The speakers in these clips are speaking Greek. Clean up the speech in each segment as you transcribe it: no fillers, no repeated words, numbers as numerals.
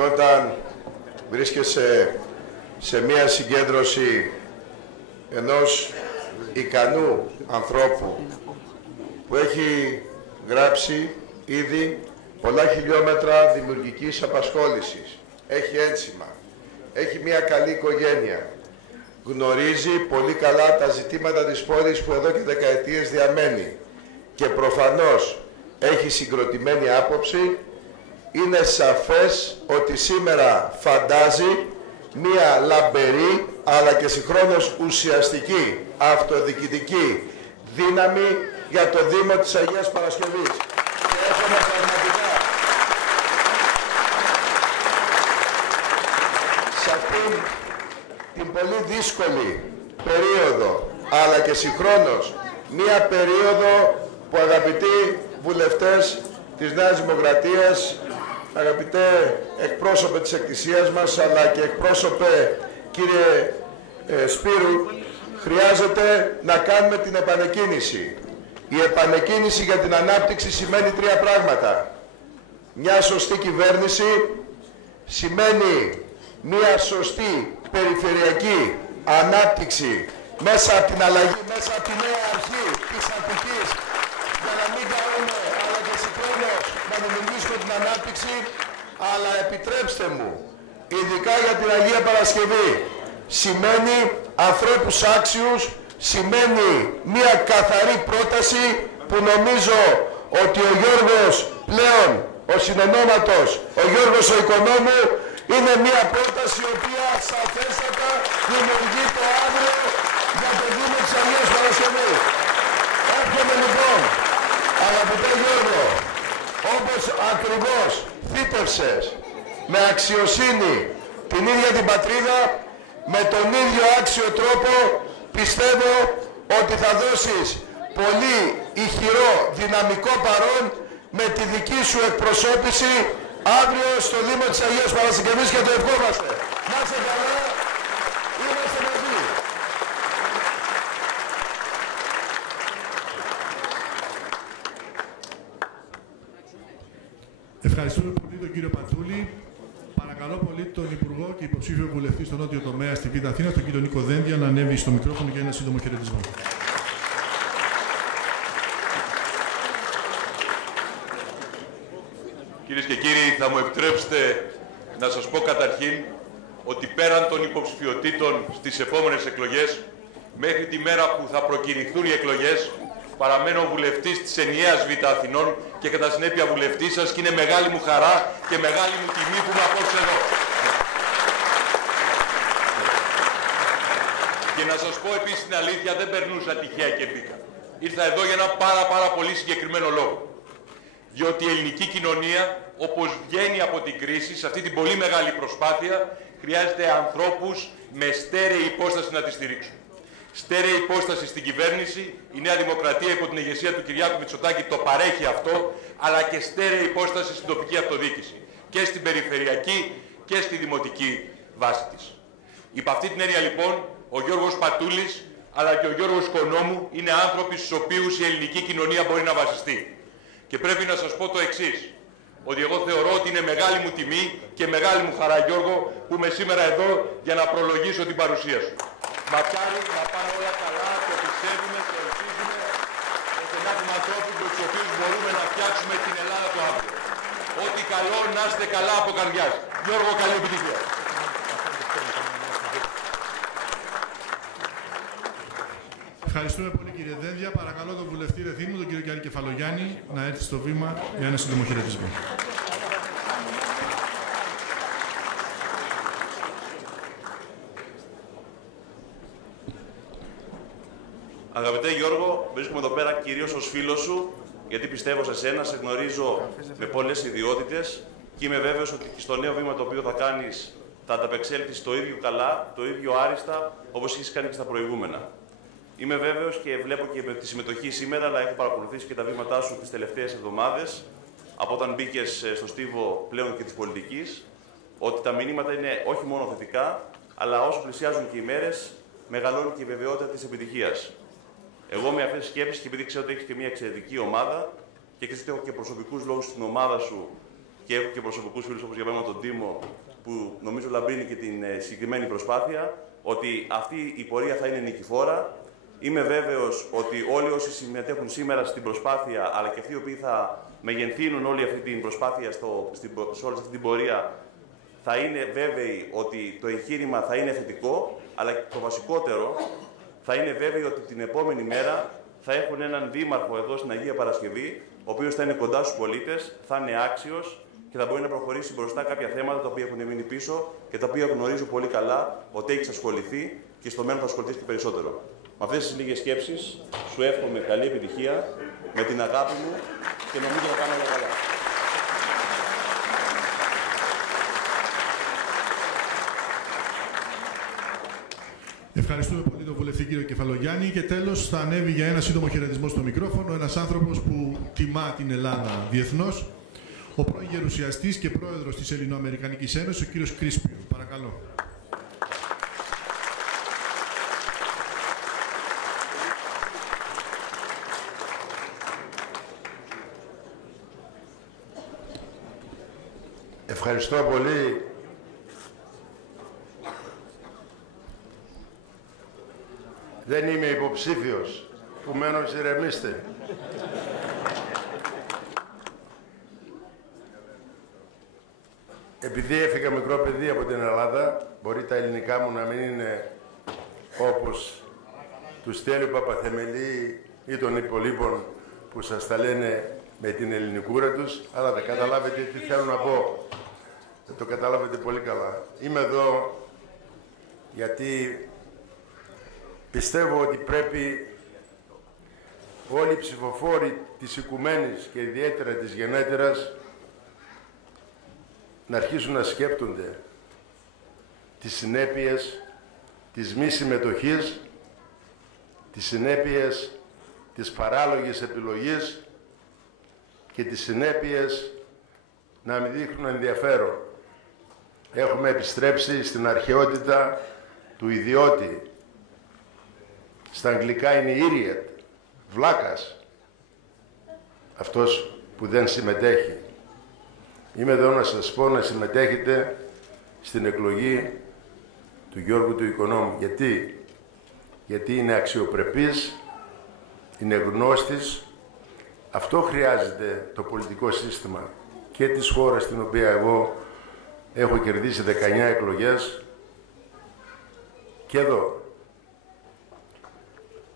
όταν βρίσκεσαι σε μία συγκέντρωση ενός ικανού ανθρώπου που έχει γράψει ήδη πολλά χιλιόμετρα δημιουργικής απασχόλησης, έχει ένσημα, έχει μία καλή οικογένεια, γνωρίζει πολύ καλά τα ζητήματα της πόλης που εδώ και δεκαετίες διαμένει και προφανώς έχει συγκροτημένη άποψη, είναι σαφές ότι σήμερα φαντάζει μία λαμπερή αλλά και συγχρόνως ουσιαστική αυτοδιοικητική δύναμη για το Δήμο της Αγίας Παρασκευής. Και έχουμε πραγματικά σε αυτήν την πολύ δύσκολη περίοδο αλλά και συγχρόνως μία περίοδο που, αγαπητοί βουλευτές της Νέας Δημοκρατίας, αγαπητέ εκπρόσωπε της Εκκλησίας μας, αλλά και εκπρόσωπε κύριε Σπύρου, χρειάζεται να κάνουμε την επανεκκίνηση. Η επανεκκίνηση για την ανάπτυξη σημαίνει τρία πράγματα. Μια σωστή κυβέρνηση, σημαίνει μια σωστή περιφερειακή ανάπτυξη μέσα από την αλλαγή, μέσα από τη νέα αρχή της Αττικής, για να μην κάνουμε, αλλά και συγχρόνως να δημιουργήσουμε την ανάπτυξη, αλλά επιτρέψτε μου, ειδικά για την Αγία Παρασκευή, σημαίνει ανθρώπους άξιους, σημαίνει μια καθαρή πρόταση που νομίζω ότι ο Γιώργος πλέον, ο συνονόματος, ο Γιώργος ο Οικονόμου, είναι μια πρόταση η οποία σαφέστατα δημιουργεί το αύριο για το Δήμο της Αγίας Παρασκευής. Εύχομαι λοιπόν, αγαπητέ Γιώργο, όπως ακριβώς θύτευσες με αξιοσύνη την ίδια την πατρίδα, με τον ίδιο άξιο τρόπο πιστεύω ότι θα δώσεις πολύ ηχηρό δυναμικό παρόν με τη δική σου εκπροσώπηση αύριο στο Δήμο της Αγίας Παρασκευής και το ευχόμαστε. Να είστε καλά, είμαστε μαζί. Ευχαριστούμε πολύ τον κύριο Πατούλη. Παρακαλώ πολύ τον Υπουργό και υποψήφιο βουλευτή στο νότιο τομέα στη Β' Αθήνα, τον κύριο Νίκο Δένδια, να ανέβει στο μικρόφωνο για ένα σύντομο χαιρετισμό. Κυρίες και κύριοι, θα μου επιτρέψετε να σας πω καταρχήν ότι πέραν των υποψηφιωτήτων στις επόμενες εκλογές, μέχρι τη μέρα που θα προκηρυχθούν οι εκλογές, παραμένω βουλευτής της ενιαίας Β' Αθηνών και κατά συνέπεια βουλευτής σας και είναι μεγάλη μου χαρά και μεγάλη μου τιμή που είμαι απόψε εδώ. Και να σας πω επίσης την αλήθεια, δεν περνούσα τυχαία και μπήκα. Ήρθα εδώ για ένα πάρα πολύ συγκεκριμένο λόγο. Διότι η ελληνική κοινωνία, όπως βγαίνει από την κρίση, σε αυτή την πολύ μεγάλη προσπάθεια, χρειάζεται ανθρώπους με στέρεη υπόσταση να τη στηρίξουν. Στέρεη υπόσταση στην κυβέρνηση, η Νέα Δημοκρατία υπό την ηγεσία του Κυριάκου Μητσοτάκη το παρέχει αυτό, αλλά και στέρεη υπόσταση στην τοπική αυτοδιοίκηση, και στην περιφερειακή και στη δημοτική βάση της. Υπ' αυτή την έννοια λοιπόν, ο Γιώργος Πατούλης αλλά και ο Γιώργος Οικονόμου είναι άνθρωποι στους οποίους η ελληνική κοινωνία μπορεί να βασιστεί. Και πρέπει να σας πω το εξής, ότι εγώ θεωρώ ότι είναι μεγάλη μου τιμή και μεγάλη μου χαρά, Γιώργο, που είμαι σήμερα εδώ για να προλογίσω την παρουσία σου. Μακάρι να πάνε όλα καλά, το πιστεύουμε, το ελπίζουμε, ώστε να έχουμε ανθρώπους με τους οποίους μπορούμε να φτιάξουμε την Ελλάδα το αύριο. Ό,τι καλό, να είστε καλά από καρδιάς. Γιώργο, καλή επιτυχία. Ευχαριστούμε πολύ κύριε Δένδια. Παρακαλώ τον βουλευτή Ρεθύμνου, τον κύριο Γιάννη Κεφαλογιάννη, να έρθει στο βήμα για ένα σύντομο χαιρετισμό. Αγαπητέ Γιώργο, βρίσκομαι εδώ πέρα κυρίως ως φίλος σου, γιατί πιστεύω σε σένα, σε γνωρίζω με πολλές ιδιότητες και είμαι βέβαιος ότι στο νέο βήμα το οποίο θα κάνεις θα ανταπεξέλθεις το ίδιο καλά, το ίδιο άριστα, όπως έχεις κάνει και στα προηγούμενα. Είμαι βέβαιος και βλέπω και με τη συμμετοχή σήμερα, αλλά έχω παρακολουθήσει και τα βήματά σου τις τελευταίες εβδομάδες, από όταν μπήκες στο στίβο πλέον και της πολιτικής, ότι τα μηνύματα είναι όχι μόνο θετικά, αλλά όσο πλησιάζουν και οι μέρες, μεγαλώνει και η βεβαιότητα της επιτυχίας. Εγώ με αυτές τις σκέψεις και επειδή ξέρω ότι έχεις και μια εξαιρετική ομάδα και ξέρω ότι έχω και προσωπικούς λόγους στην ομάδα σου και έχω και προσωπικούς φίλους όπως για μένα τον Τίμο, που νομίζω λαμπρύνει και την συγκεκριμένη προσπάθεια, ότι αυτή η πορεία θα είναι νικηφόρα. Είμαι βέβαιος ότι όλοι όσοι συμμετέχουν σήμερα στην προσπάθεια, αλλά και αυτοί οι οποίοι θα μεγενθύνουν όλη αυτή την προσπάθεια σε όλη αυτή την πορεία, θα είναι βέβαιοι ότι το εγχείρημα θα είναι θετικό, αλλά το βασικότερο θα είναι βέβαιοι ότι την επόμενη μέρα θα έχουν έναν δήμαρχο εδώ στην Αγία Παρασκευή, ο οποίος θα είναι κοντά στους πολίτες, θα είναι άξιος και θα μπορεί να προχωρήσει μπροστά κάποια θέματα τα οποία έχουν μείνει πίσω και τα οποία γνωρίζω πολύ καλά ότι έχεις ασχοληθεί και στο μέλλον θα ασχοληθείς και περισσότερο. Με αυτές τις λίγες σκέψεις σου εύχομαι καλή επιτυχία, με την αγάπη μου και νομίζω να κάνω όλα καλά. Ευχαριστούμε πολύ τον βουλευτή κύριο Κεφαλογιάννη και τέλος θα ανέβει για ένα σύντομο χαιρετισμό στο μικρόφωνο ένας άνθρωπος που τιμά την Ελλάδα διεθνώς, ο πρώην γερουσιαστής και πρόεδρος της Ελληνοαμερικανικής Ένωσης, ο κύριος Κρίσπιο. Παρακαλώ. Ευχαριστώ πολύ. Δεν είμαι υποψήφιος. Επομένως, ηρεμήστε. Επειδή έφυγα μικρό παιδί από την Ελλάδα, μπορεί τα ελληνικά μου να μην είναι όπως του Στέλιου Παπαθεμελή ή των υπολείπων που σας τα λένε με την ελληνικούρα τους, αλλά θα καταλάβετε τι θέλω να πω. Θα το καταλάβετε πολύ καλά. Είμαι εδώ γιατί πιστεύω ότι πρέπει όλοι οι ψηφοφόροι της οικουμένης και ιδιαίτερα της γενέτερας να αρχίσουν να σκέπτονται τις συνέπειες της μη συμμετοχής, τις συνέπειες της παράλογης επιλογής και τις συνέπειες να μην δείχνουν ενδιαφέρον. Έχουμε επιστρέψει στην αρχαιότητα του ιδιώτη. Στα αγγλικά είναι idiot, βλάκας, αυτός που δεν συμμετέχει. Είμαι εδώ να σας πω να συμμετέχετε στην εκλογή του Γιώργου του Οικονόμου. Γιατί? Γιατί είναι αξιοπρεπής, είναι γνώστης. Αυτό χρειάζεται το πολιτικό σύστημα και της χώρας στην οποία εγώ έχω κερδίσει 19 εκλογές και εδώ.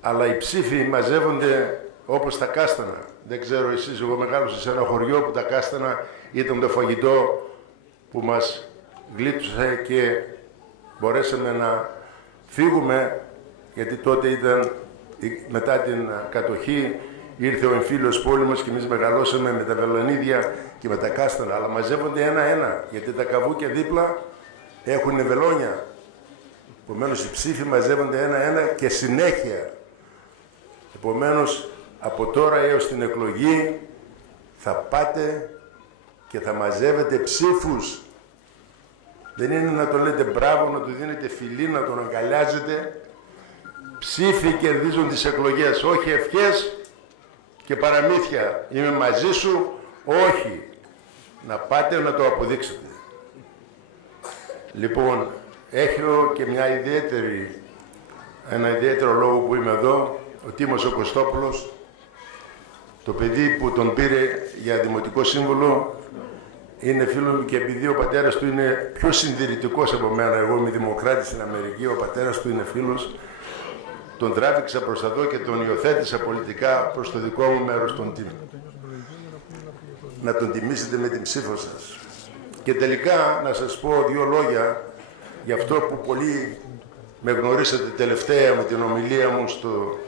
Αλλά οι ψήφοι μαζεύονται όπως τα κάστανα. Δεν ξέρω εσείς, εγώ μεγάλωσα σε ένα χωριό που τα κάστανα ήταν το φαγητό που μας γλίτωσε και μπορέσαμε να φύγουμε, γιατί τότε ήταν μετά την κατοχή, ήρθε ο εμφύλιος πόλεμος και εμείς μεγαλώσαμε με τα βελονίδια και με τα κάστανα. Αλλά μαζεύονται ένα-ένα, γιατί τα καβούκια δίπλα έχουν βελόνια. Επομένως οι ψήφοι μαζεύονται ένα-ένα και συνέχεια. Επομένως, από τώρα έως την εκλογή θα πάτε και θα μαζεύετε ψήφους. Δεν είναι να το λέτε μπράβο, να του δίνετε φιλί, να τον αγκαλιάζετε. Ψήφοι κερδίζουν τις εκλογές, όχι ευχές και παραμύθια. Είμαι μαζί σου, όχι. Να πάτε να το αποδείξετε. Λοιπόν, έχω και ένα ιδιαίτερο λόγο που είμαι εδώ. Ο Τίμος ο Κωστόπουλος, το παιδί που τον πήρε για δημοτικό σύμβουλο, είναι φίλο μου και επειδή ο πατέρας του είναι πιο συντηρητικός από μένα, εγώ είμαι δημοκράτης στην Αμερική, ο πατέρας του είναι φίλος, τον τράβηξα προς εδώ και τον υιοθέτησα πολιτικά προς το δικό μου μέρος, τον Τίμο. Να τον τιμήσετε με την ψήφο σας. Και τελικά να σας πω δύο λόγια για αυτό που πολλοί με γνωρίσατε τελευταία με την ομιλία μου στο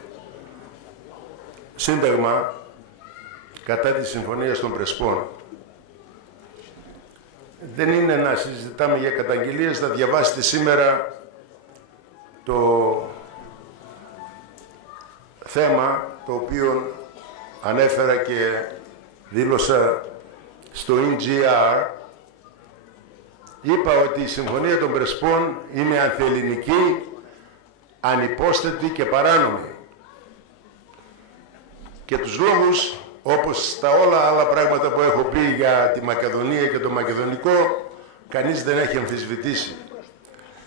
Σύνταγμα κατά τη Συμφωνία των Πρεσπών. Δεν είναι να συζητάμε για καταγγελίες, θα διαβάσετε σήμερα το θέμα το οποίο ανέφερα και δήλωσα στο NGR. Είπα ότι η Συμφωνία των Πρεσπών είναι ανθελληνική, ανυπόσθετη και παράνομη. Και τους λόγους όπως στα όλα άλλα πράγματα που έχω πει για τη Μακεδονία και το μακεδονικό, κανείς δεν έχει αμφισβητήσει.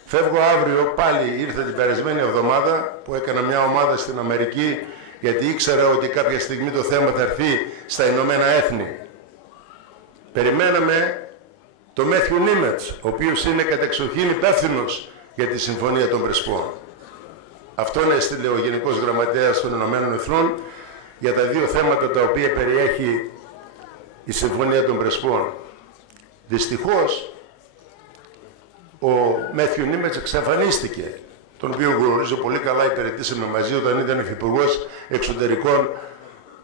Φεύγω αύριο, πάλι ήρθε την περασμένη εβδομάδα που έκανα μια ομάδα στην Αμερική, γιατί ήξερα ότι κάποια στιγμή το θέμα θα έρθει στα Ηνωμένα Έθνη. Περιμέναμε το Μάθιου Νίμετς, ο οποίος είναι κατεξοχήν υπεύθυνος για τη Συμφωνία των Πρεσπών. Αυτόν έστειλε ο Γενικός Γραμματέας των Ηνωμένων Εθνών για τα δύο θέματα τα οποία περιέχει η Συμφωνία των Πρεσπών. Δυστυχώς, ο Μάθιου Νίμετς εξαφανίστηκε, τον οποίο γνωρίζω πολύ καλά, υπηρετήσαμε μαζί όταν ήταν υφυπουργός εξωτερικών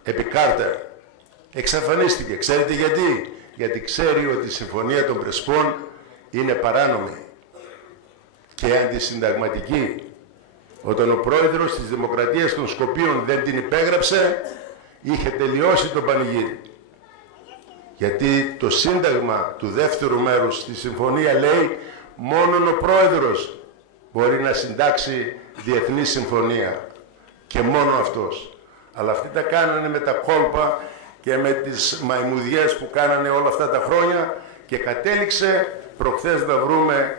επί Κάρτερ. Εξαφανίστηκε. Ξέρετε γιατί? Γιατί ξέρει ότι η Συμφωνία των Πρεσπών είναι παράνομη και αντισυνταγματική. Όταν ο πρόεδρος της Δημοκρατίας των Σκοπίων δεν την υπέγραψε, είχε τελειώσει το πανηγύρι. Γιατί το σύνταγμα του δεύτερου μέρους στη συμφωνία λέει μόνον ο πρόεδρος μπορεί να συντάξει διεθνή συμφωνία και μόνο αυτός. Αλλά αυτοί τα κάνανε με τα κόλπα και με τις μαϊμουδιές που κάνανε όλα αυτά τα χρόνια και κατέληξε προχθές να βρούμε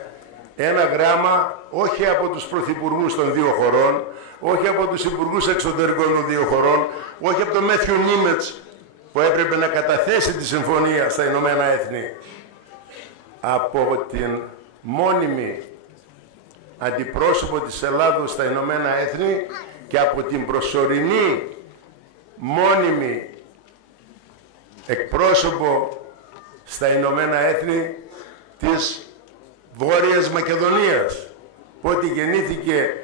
ένα γράμμα όχι από τους πρωθυπουργούς των δύο χωρών, όχι από τους υπουργούς εξωτερικών των δύο χωρών, όχι από τον Μάθιου Νίμετς που έπρεπε να καταθέσει τη συμφωνία στα Ηνωμένα Έθνη, από την μόνιμη αντιπρόσωπο της Ελλάδος στα Ηνωμένα Έθνη και από την προσωρινή μόνιμη εκπρόσωπο στα Ηνωμένα Έθνη της Βόρειας Μακεδονίας. Πότε γεννήθηκε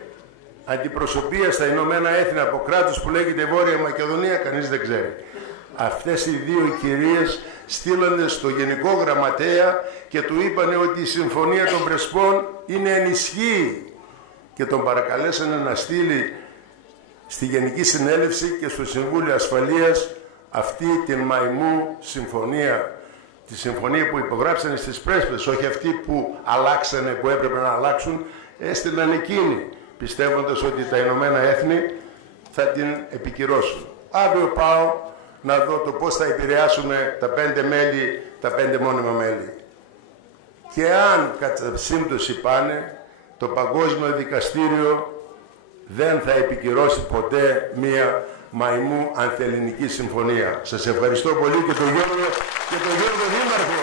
αντιπροσωπεία στα Ηνωμένα Έθνη από κράτος που λέγεται Βόρεια Μακεδονία, κανείς δεν ξέρει. Αυτές οι δύο κυρίες στείλανε στο Γενικό Γραμματέα και του είπανε ότι η Συμφωνία των Πρεσπών είναι ενισχύει και τον παρακαλέσανε να στείλει στη Γενική Συνέλευση και στο Συμβούλιο Ασφαλείας αυτή την μαϊμού συμφωνία, τη συμφωνία που υπογράψανε στις πρέσβες, όχι αυτοί που αλλάξανε, που έπρεπε να αλλάξουν, έστειλαν εκείνοι, πιστεύοντας ότι τα Ηνωμένα Έθνη θα την επικυρώσουν. Αύριο πάω να δω το πώς θα επηρεάσουν τα 5 μέλη, τα 5 μόνιμα μέλη. Και αν κατά σύμπτωση πάνε, το Παγκόσμιο Δικαστήριο δεν θα επικυρώσει ποτέ μία μαϊμού ανθελληνική συμφωνία. Σας ευχαριστώ πολύ και τον Γιώργο Δήμαρχο.